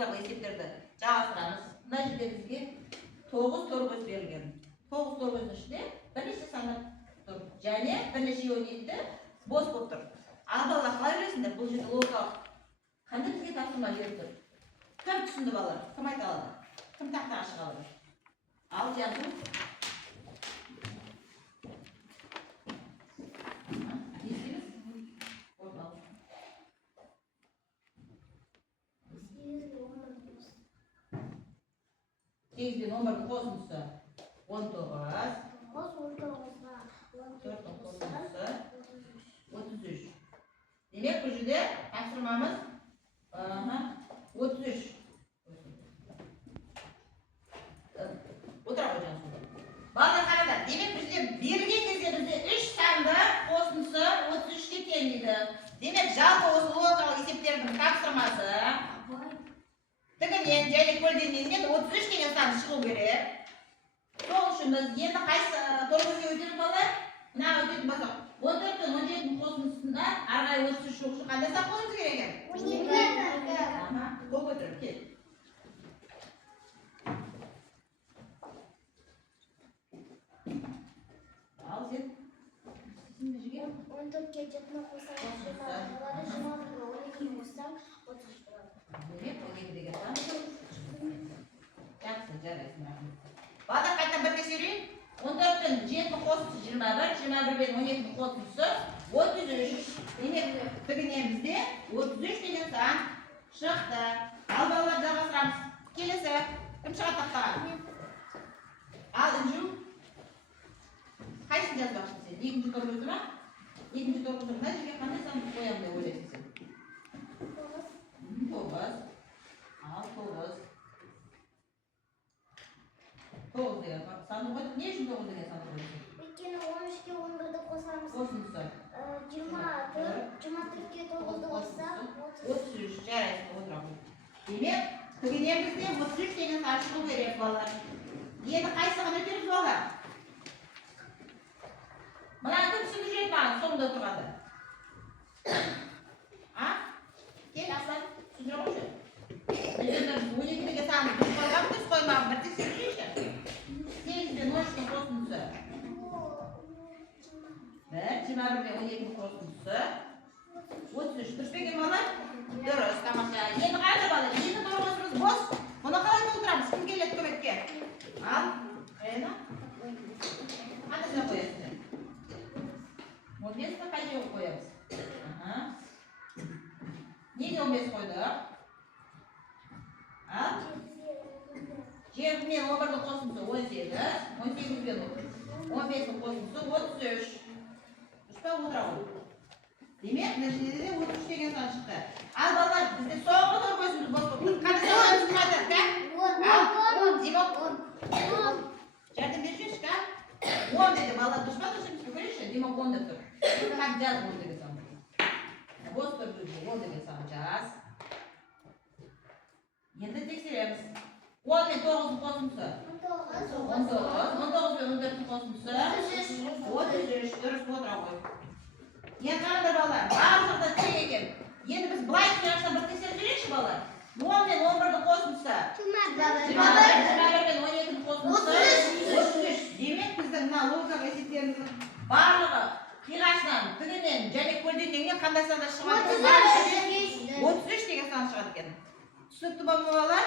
логикалық есептерді жалғастырамыз. Мына жерде бізге 9 торгөз берілген. 9 торгөздің ішінде бірнеше санат тұр. Және бірнеше өнетті бос болып тұр. Ал балалар қалай білесіңдер? Бұл жерде логикалық қандай бізге тапсырма беріп тұр? Кім түсінді балалар? Кім айта алады? Кім тақтаға шыға алады? Ал жазу. Сегізден 11-дің қосындысы 19. 4-дің қосындысы 33. Демек, бұл жерде тапсырмамыз 33. Отыра қойыңыз. Балалар қараңдар. Демек, бұл жерде берілген кезде бізде 3 санды қосындысы 33-ке теңейді. Демек, жалпы осы логикалық есептердің тапсырмасы тігінен және көлденеңнен 33 деген сан шығу керек. Сол үшін біз енді қайсы торгөзге өтетін балалар? Мынаға өтетін болсақ, 14 пен 17-дің қосындысында арғай 33 жоқ үшін қандай сан қоюымыз керек екен? 12. Қол көтеріп, кел. Ал сен? 14-ке 7-ні қосам, 12-ні қосам, 33 болады. Демек, 12 деген сан. Жақсы, жарайсың, рахмет. Балалар қайтадан бір тексерейін. 14 пен 7-ні қосындысы 21, 21 пен 12-ні қосындысы 33. Демек, тігінен бізде 33 деген сан шықты. Ал балалар жалғастырамыз. Келесі, кім шығады тақтаға? Ал Інжу. Қайсысын жазбақшысың сен? Екінші торгөзді ма? Екінші торгөзді мына жерге қандай санды қоямын деп ойлайсың сен? 9. Ал 9. 9 деген санды қойдық. Не үшін 9 деген санды қойдық? Өйткені 13-ке 11-ді қосамыз. Қосындысы 24-ке 9-ды қоссақ 33. Жарайсың, отыра қой. Демек, тігінен бізде 33 деген сан шығу керек, балалар. Енді қайсыған өтеріз, балалар? Мына кім түсінді жүреді маған соңында тұрғанды? Кел, Аслан, түсіндіре қойшы. Біз 12 деген санды дұрыс қойған, дұрыс қоймаған, бір тексеріп жүрейші. 8 пен 13-дің қосындысы 1, 21 пен 12-дің қосындысы 33. Дұрыс па екен, балалар? Дұрыс, тамаша. Енді қайда балалар? Енді торгөзіміз бос. Мұны қалай толтырамыз? Кім келеді көмекке? Ал, Рена. Қандай сан қоясың? 15-ні қай жерге қоямыз? Неге 15 қойдық? Ал? 7 мен 11-дің қосындысы 18, 18 пен 15-дің қосындысы 33. Дұрыс па, отыра ғой. Демек, нәтижеде 33 деген сан шықты. Ал балалар, бізде соңғы торгөзіміз бос болып. Қандай сан шығады, да? Демек, 10. Жәрдем берші, ка? 10 деді, балалар, дұрыс па, дұрыс емес пе көрейші? Демек, 10 деп тұр. Қандай жаз 10 деген сан. Бос торгөзге 10 деген сан жаз. Енді тексереміз. 10 мен 9-ның қосындысы 19, 19 пен 14-дің қосындысы 33. Дұрыс, отыра қой. Енді қараңдар балалар, барлығы да тең екен. Енді біз былай тұрғанша бір тексеріп жүрейікші балалар. 10 мен 11-дің қосындысы 21 пен 12-дің қосындысы 33. Демек, біздің мына логикалық есептеріміздің барлығы қиғашынан, тігінен және көлденеңнен қандай санда шығады? 33 деген сан шығады екен. Түсінікті ба балалар?